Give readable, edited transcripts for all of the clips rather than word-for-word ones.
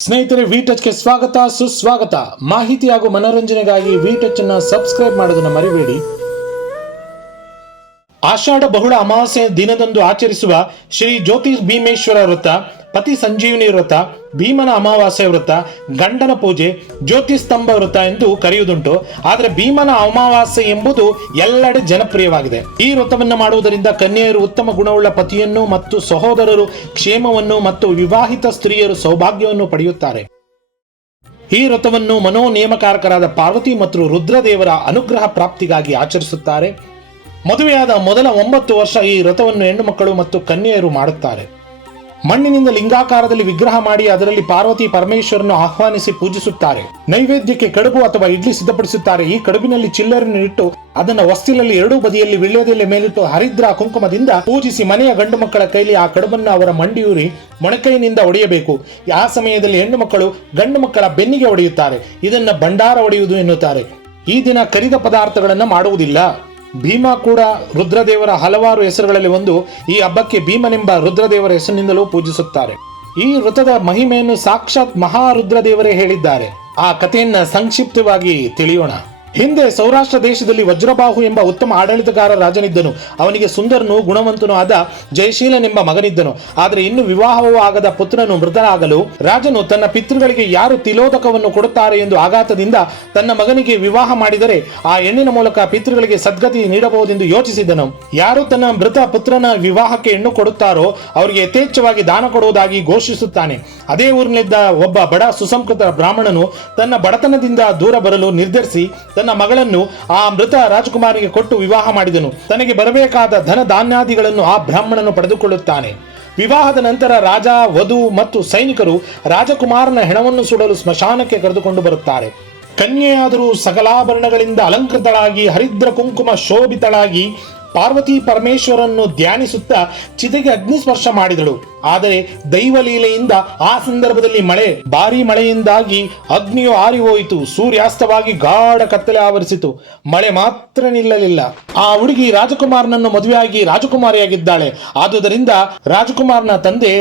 ಸ್ನೇಹಿತರೆ, ವಿ ಟಚ್ಗೆ ಸ್ವಾಗತ ಸುಸ್ವಾಗತ. ಮಾಹಿತಿ ಹಾಗೂ ಮನೋರಂಜನೆಗಾಗಿ ವಿ ಟಚ್ ಅನ್ನು ಸಬ್ಸ್ಕ್ರೈಬ್ ಮಾಡೋದನ್ನು ಮರಿಬೇಡಿ. ಆಷಾಢ ಬಹುಳ ಅಮಾವಾಸ್ಯೆ ದಿನದಂದು ಆಚರಿಸುವ ಶ್ರೀ ಜ್ಯೋತಿ ಭೀಮೇಶ್ವರ ವ್ರತ, ಪತಿ ಸಂಜೀವಿನಿ ವ್ರತ, ಭೀಮನ ಅಮಾವಾಸ್ಯೆ ವ್ರತ, ಗಂಡನ ಪೂಜೆ, ಜ್ಯೋತಿಸ್ತಂಭ ವ್ರತ ಎಂದು ಕರೆಯುವುದುಂಟು. ಆದರೆ ಭೀಮನ ಅಮಾವಾಸ್ಯೆ ಎಂಬುದು ಎಲ್ಲೆಡೆ ಜನಪ್ರಿಯವಾಗಿದೆ. ಈ ವ್ರತವನ್ನು ಮಾಡುವುದರಿಂದ ಕನ್ಯೆಯರು ಉತ್ತಮ ಗುಣವುಳ್ಳ ಪತಿಯನ್ನು ಮತ್ತು ಸಹೋದರರು ಕ್ಷೇಮವನ್ನು ಮತ್ತು ವಿವಾಹಿತ ಸ್ತ್ರೀಯರು ಸೌಭಾಗ್ಯವನ್ನು ಪಡೆಯುತ್ತಾರೆ. ಈ ವ್ರತವನ್ನು ಮನೋನೇಮಕಾರಕರಾದ ಪಾರ್ವತಿ ಮತ್ತು ರುದ್ರದೇವರ ಅನುಗ್ರಹ ಪ್ರಾಪ್ತಿಗಾಗಿ ಆಚರಿಸುತ್ತಾರೆ. ಮದುವೆಯಾದ ಮೊದಲ 9 ವರ್ಷ ಈ ವ್ರತವನ್ನು ಹೆಣ್ಣು ಮಕ್ಕಳು ಮತ್ತು ಕನ್ಯೆಯರು ಮಾಡುತ್ತಾರೆ. ಮಣ್ಣಿನಿಂದ ಲಿಂಗಾಕಾರದಲ್ಲಿ ವಿಗ್ರಹ ಮಾಡಿ ಅದರಲ್ಲಿ ಪಾರ್ವತಿ ಪರಮೇಶ್ವರನ್ನು ಆಹ್ವಾನಿಸಿ ಪೂಜಿಸುತ್ತಾರೆ. ನೈವೇದ್ಯಕ್ಕೆ ಕಡುಬು ಅಥವಾ ಇಡ್ಲಿ ಸಿದ್ಧಪಡಿಸುತ್ತಾರೆ. ಈ ಕಡುಬಿನಲ್ಲಿ ಚಿಲ್ಲರನ್ನು ಇಟ್ಟು ಅದನ್ನು ಹೊಸ್ತಿಲಲ್ಲಿ ಎರಡೂ ಬದಿಯಲ್ಲಿ ವೀಳ್ಯದೆಲೆ ಮೇಲಿಟ್ಟು ಹರಿದ್ರ ಕುಂಕುಮದಿಂದ ಪೂಜಿಸಿ ಮನೆಯ ಗಂಡು ಮಕ್ಕಳ ಕೈಲಿ ಆ ಕಡುಬನ್ನು ಅವರ ಮಂಡಿಯೂರಿ ಮೊಣಕೈನಿಂದ ಒಡೆಯಬೇಕು. ಆ ಸಮಯದಲ್ಲಿ ಹೆಣ್ಣು ಮಕ್ಕಳು ಗಂಡು ಮಕ್ಕಳ ಬೆನ್ನಿಗೆ ಹೊಡೆಯುತ್ತಾರೆ. ಇದನ್ನು ಭಂಡಾರ ಹೊಡೆಯುವುದು ಎನ್ನುತ್ತಾರೆ. ಈ ದಿನ ಕರಿದ ಪದಾರ್ಥಗಳನ್ನು ಮಾಡುವುದಿಲ್ಲ. ಭೀಮ ಕೂಡ ರುದ್ರದೇವರ ಹಲವಾರು ಹೆಸರುಗಳಲ್ಲಿ ಒಂದು. ಈ ಹಬ್ಬಕ್ಕೆ ಭೀಮನೆಂಬ ರುದ್ರದೇವರ ಹೆಸರಿನಿಂದಲೂ ಪೂಜಿಸುತ್ತಾರೆ. ಈ ವ್ರತದ ಮಹಿಮೆಯನ್ನು ಸಾಕ್ಷಾತ್ ಮಹಾರುದ್ರದೇವರೇ ಹೇಳಿದ್ದಾರೆ. ಆ ಕಥೆಯನ್ನ ಸಂಕ್ಷಿಪ್ತವಾಗಿ ತಿಳಿಯೋಣ. ಹಿಂದೆ ಸೌರಾಷ್ಟ್ರ ದೇಶದಲ್ಲಿ ವಜ್ರಬಾಹು ಎಂಬ ಉತ್ತಮ ಆಡಳಿತಗಾರ ರಾಜನಿದ್ದನು. ಅವನಿಗೆ ಸುಂದರನು ಗುಣವಂತನೂ ಆದ ಜಯಶೀಲನೆಂಬ ಮಗನಿದ್ದನು. ಆದರೆ ಇನ್ನು ವಿವಾಹವೂ ಆಗದ ಪುತ್ರನು ಮೃತನಾಗಲು ರಾಜನು ತನ್ನ ಪಿತೃಗಳಿಗೆ ಯಾರು ತಿಲೋದಕವನ್ನು ಕೊಡುತ್ತಾರೆ ಎಂದು ಆಘಾತದಿಂದ ತನ್ನ ಮಗನಿಗೆ ವಿವಾಹ ಮಾಡಿದರೆ ಆ ಹೆಣ್ಣಿನ ಮೂಲಕ ಪಿತೃಗಳಿಗೆ ಸದ್ಗತಿ ನೀಡಬಹುದೆಂದು ಯೋಚಿಸಿದನು. ಯಾರು ತನ್ನ ಮೃತ ಪುತ್ರನ ವಿವಾಹಕ್ಕೆ ಹೆಣ್ಣು ಕೊಡುತ್ತಾರೋ ಅವರಿಗೆ ಯಥೇಚ್ಛವಾಗಿ ದಾನ ಕೊಡುವುದಾಗಿ ಘೋಷಿಸುತ್ತಾನೆ. ಅದೇ ಊರಿನಲ್ಲಿದ್ದ ಒಬ್ಬ ಬಡ ಸುಸಂಸ್ಕೃತ ಬ್ರಾಹ್ಮಣನು ತನ್ನ ಬಡತನದಿಂದ ದೂರ ಬರಲು ನಿರ್ಧರಿಸಿ ತನ್ನ ಮಗಳನ್ನು ಆ ಮೃತ ರಾಜಕುಮಾರಿಗೆ ಕೊಟ್ಟು ವಿವಾಹ ಮಾಡಿದನು. ತನಗೆ ಬರಬೇಕಾದ ಧನ ಧಾನ್ಯಾದಿಗಳನ್ನು ಆ ಬ್ರಾಹ್ಮಣನು ಪಡೆದುಕೊಳ್ಳುತ್ತಾನೆ. ವಿವಾಹದ ನಂತರ ರಾಜ, ವಧು ಮತ್ತು ಸೈನಿಕರು ರಾಜಕುಮಾರನ ಹೆಣವನ್ನು ಸುಡಲು ಸ್ಮಶಾನಕ್ಕೆ ಕರೆದುಕೊಂಡು ಬರುತ್ತಾರೆ. ಕನ್ಯೆಯಾದರೂ ಸಕಲಾಭರಣಗಳಿಂದ ಅಲಂಕೃತಳಾಗಿ ಹರಿದ್ರ ಕುಂಕುಮ ಶೋಭಿತಳಾಗಿ ಪಾರ್ವತಿ ಪರಮೇಶ್ವರನ್ನು ಧ್ಯಾನಿಸುತ್ತಾ ಚಿತೆಗೆ ಅಗ್ನಿಸ್ಪರ್ಶ ಮಾಡಿದಳು. ಆದರೆ ದೈವಲೀಲೆಯಿಂದ ಆ ಸಂದರ್ಭದಲ್ಲಿ ಭಾರೀ ಮಳೆಯಿಂದಾಗಿ ಅಗ್ನಿಯು ಆರಿ ಹೋಯಿತು. ಸೂರ್ಯಾಸ್ತವಾಗಿ ಗಾಢ ಕತ್ತಲೆ ಆವರಿಸಿತು. ಮಳೆ ಮಾತ್ರ ನಿಲ್ಲಲಿಲ್ಲ. ಆ ಹುಡುಗಿ ರಾಜಕುಮಾರನನ್ನು ಮದುವೆಯಾಗಿ ರಾಜಕುಮಾರಿಯಾಗಿದ್ದಾಳೆ. ಆದುದರಿಂದ ರಾಜಕುಮಾರನ ತಂದೆ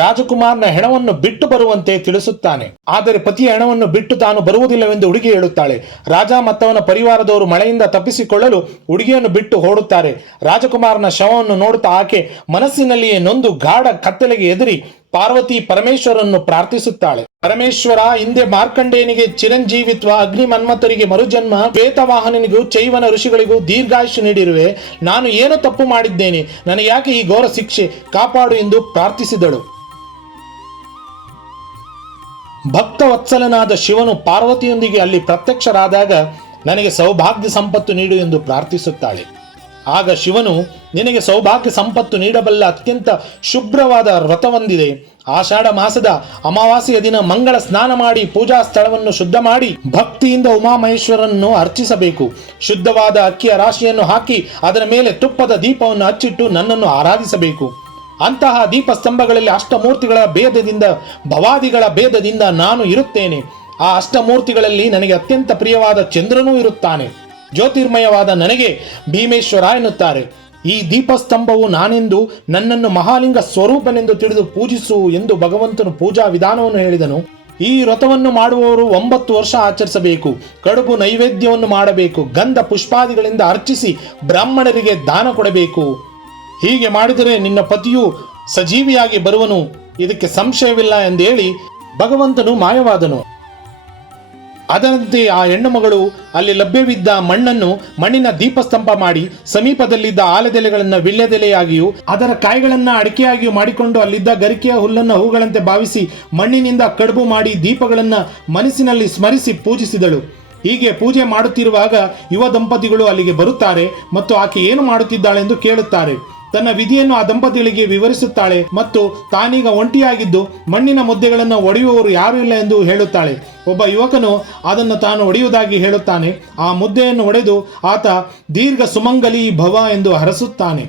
ರಾಜಕುಮಾರನ ಹೆಣವನ್ನು ಬಿಟ್ಟು ಬರುವಂತೆ ತಿಳಿಸುತ್ತಾನೆ. ಆದರೆ ಪತಿಯ ಹೆಣವನ್ನು ಬಿಟ್ಟು ತಾನು ಬರುವುದಿಲ್ಲವೆಂದು ಹುಡುಗಿ ಹೇಳುತ್ತಾಳೆ. ರಾಜ ಮತ್ತವನ ಪರಿವಾರದವರು ಮಳೆಯಿಂದ ತಪ್ಪಿಸಿಕೊಳ್ಳಲು ಹುಡುಗಿಯನ್ನು ಬಿಟ್ಟು ಓಡುತ್ತಾರೆ. ರಾಜಕುಮಾರನ ಶವವನ್ನು ನೋಡುತ್ತಾ ಆಕೆ ಮನಸ್ಸಿನಲ್ಲಿಯೇ ನೊಂದು ಗಾಢ ಕತ್ತಲೆಗೆ ಎದುರಿ ಪಾರ್ವತಿ ಪರಮೇಶ್ವರನ್ನು ಪ್ರಾರ್ಥಿಸುತ್ತಾಳೆ. ಪರಮೇಶ್ವರ, ಹಿಂದೆ ಮಾರ್ಕಂಡೇಯನಿಗೆ ಚಿರಂಜೀವಿತ್ವ, ಅಗ್ನಿ ಮನ್ಮಥರಿಗೆ ಮರುಜನ್ಮ, ಶ್ವೇತವಾಹನನಿಗೂ ಚೈವನ ಋಷಿಗಳಿಗೂ ದೀರ್ಘಾಯುಷ್ಯ ನೀಡಿರುವೆ. ನಾನು ಏನು ತಪ್ಪು ಮಾಡಿದ್ದೇನೆ? ನನಗೆ ಯಾಕೆ ಈ ಘೋರ ಶಿಕ್ಷೆ? ಕಾಪಾಡು ಎಂದು ಪ್ರಾರ್ಥಿಸಿದಳು. ಭಕ್ತವತ್ಸಲನಾದ ಶಿವನು ಪಾರ್ವತಿಯೊಂದಿಗೆ ಅಲ್ಲಿ ಪ್ರತ್ಯಕ್ಷರಾದಾಗ ನನಗೆ ಸೌಭಾಗ್ಯ ಸಂಪತ್ತು ನೀಡು ಎಂದು ಪ್ರಾರ್ಥಿಸುತ್ತಾಳೆ. ಆಗ ಶಿವನು, ನಿನಗೆ ಸೌಭಾಗ್ಯ ಸಂಪತ್ತು ನೀಡಬಲ್ಲ ಅತ್ಯಂತ ಶುಭ್ರವಾದ ವ್ರತವೊಂದಿದೆ. ಆಷಾಢ ಮಾಸದ ಅಮಾವಾಸ್ಯೆಯ ದಿನ ಮಂಗಳ ಸ್ನಾನ ಮಾಡಿ ಪೂಜಾ ಸ್ಥಳವನ್ನು ಶುದ್ಧ ಮಾಡಿ ಭಕ್ತಿಯಿಂದ ಉಮಾಮಹೇಶ್ವರನ್ನು ಅರ್ಚಿಸಬೇಕು. ಶುದ್ಧವಾದ ಅಕ್ಕಿಯ ರಾಶಿಯನ್ನು ಹಾಕಿ ಅದರ ಮೇಲೆ ತುಪ್ಪದ ದೀಪವನ್ನು ಹಚ್ಚಿಟ್ಟು ನನ್ನನ್ನು ಆರಾಧಿಸಬೇಕು. ಅಂತಹ ದೀಪಸ್ತಂಭಗಳಲ್ಲಿ ಅಷ್ಟಮೂರ್ತಿಗಳ ಭೇದದಿಂದ ಭವಾದಿಗಳ ಭೇದದಿಂದ ನಾನು ಇರುತ್ತೇನೆ. ಆ ಅಷ್ಟಮೂರ್ತಿಗಳಲ್ಲಿ ನನಗೆ ಅತ್ಯಂತ ಪ್ರಿಯವಾದ ಚಂದ್ರನೂ ಇರುತ್ತಾನೆ. ಜ್ಯೋತಿರ್ಮಯವಾದ ನನಗೆ ಭೀಮೇಶ್ವರ ಎನ್ನುತ್ತಾರೆ. ಈ ದೀಪಸ್ತಂಭವು ನಾನೆಂದು ನನ್ನನ್ನು ಮಹಾಲಿಂಗ ಸ್ವರೂಪನೆಂದು ತಿಳಿದು ಪೂಜಿಸು ಎಂದು ಭಗವಂತನು ಪೂಜಾ ವಿಧಾನವನ್ನು ಹೇಳಿದನು. ಈ ವ್ರತವನ್ನು ಮಾಡುವವರು 9 ವರ್ಷ ಆಚರಿಸಬೇಕು. ಕಡುಬು ನೈವೇದ್ಯವನ್ನು ಮಾಡಬೇಕು. ಗಂಧ ಪುಷ್ಪಾದಿಗಳಿಂದ ಅರ್ಚಿಸಿ ಬ್ರಾಹ್ಮಣರಿಗೆ ದಾನ ಕೊಡಬೇಕು. ಹೀಗೆ ಮಾಡಿದರೆ ನಿನ್ನ ಪತಿಯು ಸಜೀವಿಯಾಗಿ ಬರುವನು, ಇದಕ್ಕೆ ಸಂಶಯವಿಲ್ಲ ಎಂದೇಳಿ ಭಗವಂತನು ಮಾಯವಾದನು. ಅದರಂತೆ ಆ ಹೆಣ್ಣು ಮಗಳು ಅಲ್ಲಿ ಲಭ್ಯವಿದ್ದ ಮಣ್ಣಿನ ದೀಪಸ್ತಂಭ ಮಾಡಿ ಸಮೀಪದಲ್ಲಿದ್ದ ಆಲದೆಲೆಗಳನ್ನು ವೀಳ್ಯದೆಲೆಯಾಗಿಯೂ ಅದರ ಕಾಯಿಗಳನ್ನ ಅಡಿಕೆಯಾಗಿಯೂ ಮಾಡಿಕೊಂಡು ಅಲ್ಲಿದ್ದ ಗರಿಕೆಯ ಹುಲ್ಲನ್ನು ಹೂಗಳಂತೆ ಭಾವಿಸಿ ಮಣ್ಣಿನಿಂದ ಕಡುಬು ಮಾಡಿ ದೀಪಗಳನ್ನು ಮನಸ್ಸಿನಲ್ಲಿ ಸ್ಮರಿಸಿ ಪೂಜಿಸಿದಳು. ಹೀಗೆ ಪೂಜೆ ಮಾಡುತ್ತಿರುವಾಗ ಯುವ ದಂಪತಿಗಳು ಅಲ್ಲಿಗೆ ಬರುತ್ತಾರೆ ಮತ್ತು ಆಕೆ ಏನು ಮಾಡುತ್ತಿದ್ದಾಳೆಂದು ಕೇಳುತ್ತಾರೆ. ತನ್ನ ವಿಧಿಯನ್ನು ಆ ದಂಪತಿಗಳಿಗೆ ವಿವರಿಸುತ್ತಾಳೆ ಮತ್ತು ತಾನೀಗ ಒಂಟಿಯಾಗಿದ್ದು ಮಣ್ಣಿನ ಮುದ್ದೆಗಳನ್ನು ಒಡೆಯುವವರು ಯಾರೂ ಇಲ್ಲ ಎಂದು ಹೇಳುತ್ತಾಳೆ. ಒಬ್ಬ ಯುವಕನು ಅದನ್ನು ತಾನು ಒಡೆಯುವುದಾಗಿ ಹೇಳುತ್ತಾನೆ. ಆ ಮುದ್ದೆಯನ್ನು ಒಡೆದು ಆತ ದೀರ್ಘ ಸುಮಂಗಲಿ ಭವ ಎಂದು ಹರಸುತ್ತಾನೆ.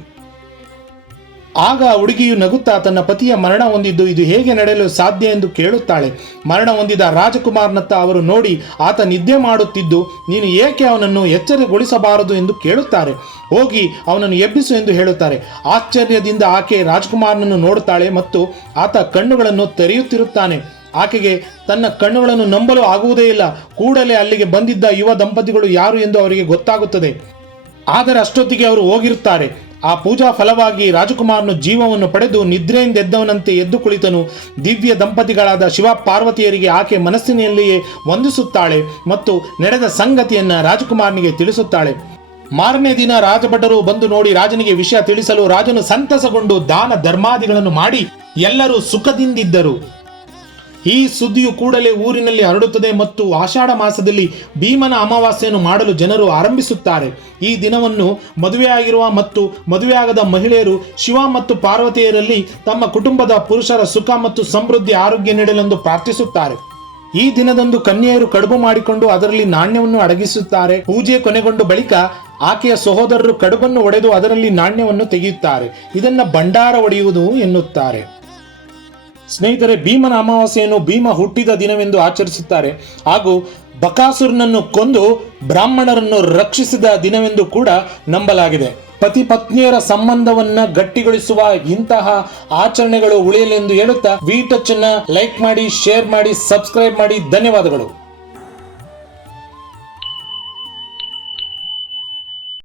ಆಗ ಹುಡುಗಿಯು ನಗುತ್ತಾ ತನ್ನ ಪತಿಯ ಮರಣ ಹೊಂದಿದ್ದು ಇದು ಹೇಗೆ ನಡೆಯಲು ಸಾಧ್ಯ ಎಂದು ಕೇಳುತ್ತಾಳೆ. ಮರಣ ಹೊಂದಿದ ರಾಜಕುಮಾರನತ್ತ ಅವರು ನೋಡಿ ಆತ ನಿದ್ದೆ ಮಾಡುತ್ತಿದ್ದು ನೀನು ಏಕೆ ಅವನನ್ನು ಎಚ್ಚರಗೊಳಿಸಬಾರದು ಎಂದು ಕೇಳುತ್ತಾರೆ. ಹೋಗಿ ಅವನನ್ನು ಎಬ್ಬಿಸು ಎಂದು ಹೇಳುತ್ತಾರೆ. ಆಶ್ಚರ್ಯದಿಂದ ಆಕೆ ರಾಜಕುಮಾರನನ್ನು ನೋಡುತ್ತಾಳೆ ಮತ್ತು ಆತ ಕಣ್ಣುಗಳನ್ನು ತೆರೆಯುತ್ತಿರುತ್ತಾನೆ. ಆಕೆಗೆ ತನ್ನ ಕಣ್ಣುಗಳನ್ನು ನಂಬಲು ಆಗುವುದೇ ಇಲ್ಲ. ಕೂಡಲೇ ಅಲ್ಲಿಗೆ ಬಂದಿದ್ದ ಯುವ ದಂಪತಿಗಳು ಯಾರು ಎಂದು ಅವರಿಗೆ ಗೊತ್ತಾಗುತ್ತದೆ. ಆದರೆ ಅಷ್ಟೊತ್ತಿಗೆ ಅವರು ಹೋಗಿರುತ್ತಾರೆ. ಆ ಪೂಜಾ ಫಲವಾಗಿ ರಾಜಕುಮಾರನು ಜೀವವನ್ನು ಪಡೆದು ನಿದ್ರೆಯಿಂದೆದ್ದವನಂತೆ ಎದ್ದು ಕುಳಿತನು. ದಿವ್ಯ ದಂಪತಿಗಳಾದ ಶಿವ ಪಾರ್ವತಿಯರಿಗೆ ಆಕೆ ಮನಸ್ಸಿನಲ್ಲಿಯೇ ವಂದಿಸುತ್ತಾಳೆ ಮತ್ತು ನಡೆದ ಸಂಗತಿಯನ್ನ ರಾಜಕುಮಾರನಿಗೆ ತಿಳಿಸುತ್ತಾಳೆ. ಮಾರನೇ ದಿನ ರಾಜಭಟರು ಬಂದು ನೋಡಿ ರಾಜನಿಗೆ ವಿಷಯ ತಿಳಿಸಲು ರಾಜನು ಸಂತಸಗೊಂಡು ದಾನ ಧರ್ಮಾದಿಗಳನ್ನು ಮಾಡಿ ಎಲ್ಲರೂ ಸುಖದಿಂದಿದ್ದರು. ಈ ಸುದ್ದಿಯು ಕೂಡಲೇ ಊರಿನಲ್ಲಿ ಹರಡುತ್ತದೆ ಮತ್ತು ಆಷಾಢ ಮಾಸದಲ್ಲಿ ಭೀಮನ ಅಮಾವಾಸ್ಯೆಯನ್ನು ಮಾಡಲು ಜನರು ಆರಂಭಿಸುತ್ತಾರೆ. ಈ ದಿನವನ್ನು ಮದುವೆಯಾಗಿರುವ ಮತ್ತು ಮದುವೆಯಾಗದ ಮಹಿಳೆಯರು ಶಿವ ಮತ್ತು ಪಾರ್ವತಿಯರಲ್ಲಿ ತಮ್ಮ ಕುಟುಂಬದ ಪುರುಷರ ಸುಖ ಮತ್ತು ಸಮೃದ್ಧಿ ಆರೋಗ್ಯ ನೀಡಲೆಂದು ಪ್ರಾರ್ಥಿಸುತ್ತಾರೆ. ಈ ದಿನದಂದು ಕನ್ಯೆಯರು ಕಡುಬು ಮಾಡಿಕೊಂಡು ಅದರಲ್ಲಿ ನಾಣ್ಯವನ್ನು ಅಡಗಿಸುತ್ತಾರೆ. ಪೂಜೆ ಕೊನೆಗೊಂಡ ಬಳಿಕ ಆಕೆಯ ಸಹೋದರರು ಕಡುಬನ್ನು ಒಡೆದು ಅದರಲ್ಲಿ ನಾಣ್ಯವನ್ನು ತೆಗೆಯುತ್ತಾರೆ. ಇದನ್ನ ಭಂಡಾರ ಒಡೆಯುವುದು ಎನ್ನುತ್ತಾರೆ. ಸ್ನೇಹಿತರೆ, ಭೀಮನ ಅಮಾವಾಸ್ಯೆಯನ್ನು ಭೀಮ ಹುಟ್ಟಿದ ದಿನವೆಂದು ಆಚರಿಸುತ್ತಾರೆ ಹಾಗೂ ಬಕಾಸುರನನ್ನು ಕೊಂದು ಬ್ರಾಹ್ಮಣರನ್ನು ರಕ್ಷಿಸಿದ ದಿನವೆಂದು ಕೂಡ ನಂಬಲಾಗಿದೆ. ಪತಿ ಪತ್ನಿಯರ ಸಂಬಂಧವನ್ನ ಗಟ್ಟಿಗೊಳಿಸುವ ಇಂತಹ ಆಚರಣೆಗಳು ಉಳಿಯಲೆಂದು ಹೇಳುತ್ತಾ ವಿ ಟಚ್ ಅನ್ನ ಲೈಕ್ ಮಾಡಿ, ಶೇರ್ ಮಾಡಿ, ಸಬ್ಸ್ಕ್ರೈಬ್ ಮಾಡಿ. ಧನ್ಯವಾದಗಳು.